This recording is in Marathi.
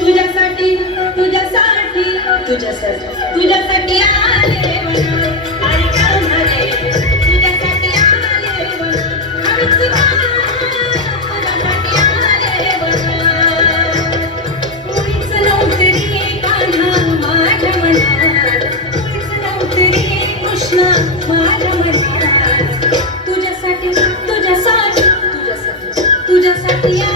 तुझ्यासाठी तुझ्यासाठी तुझ्यासाठी तुझ्यासाठी Gracias.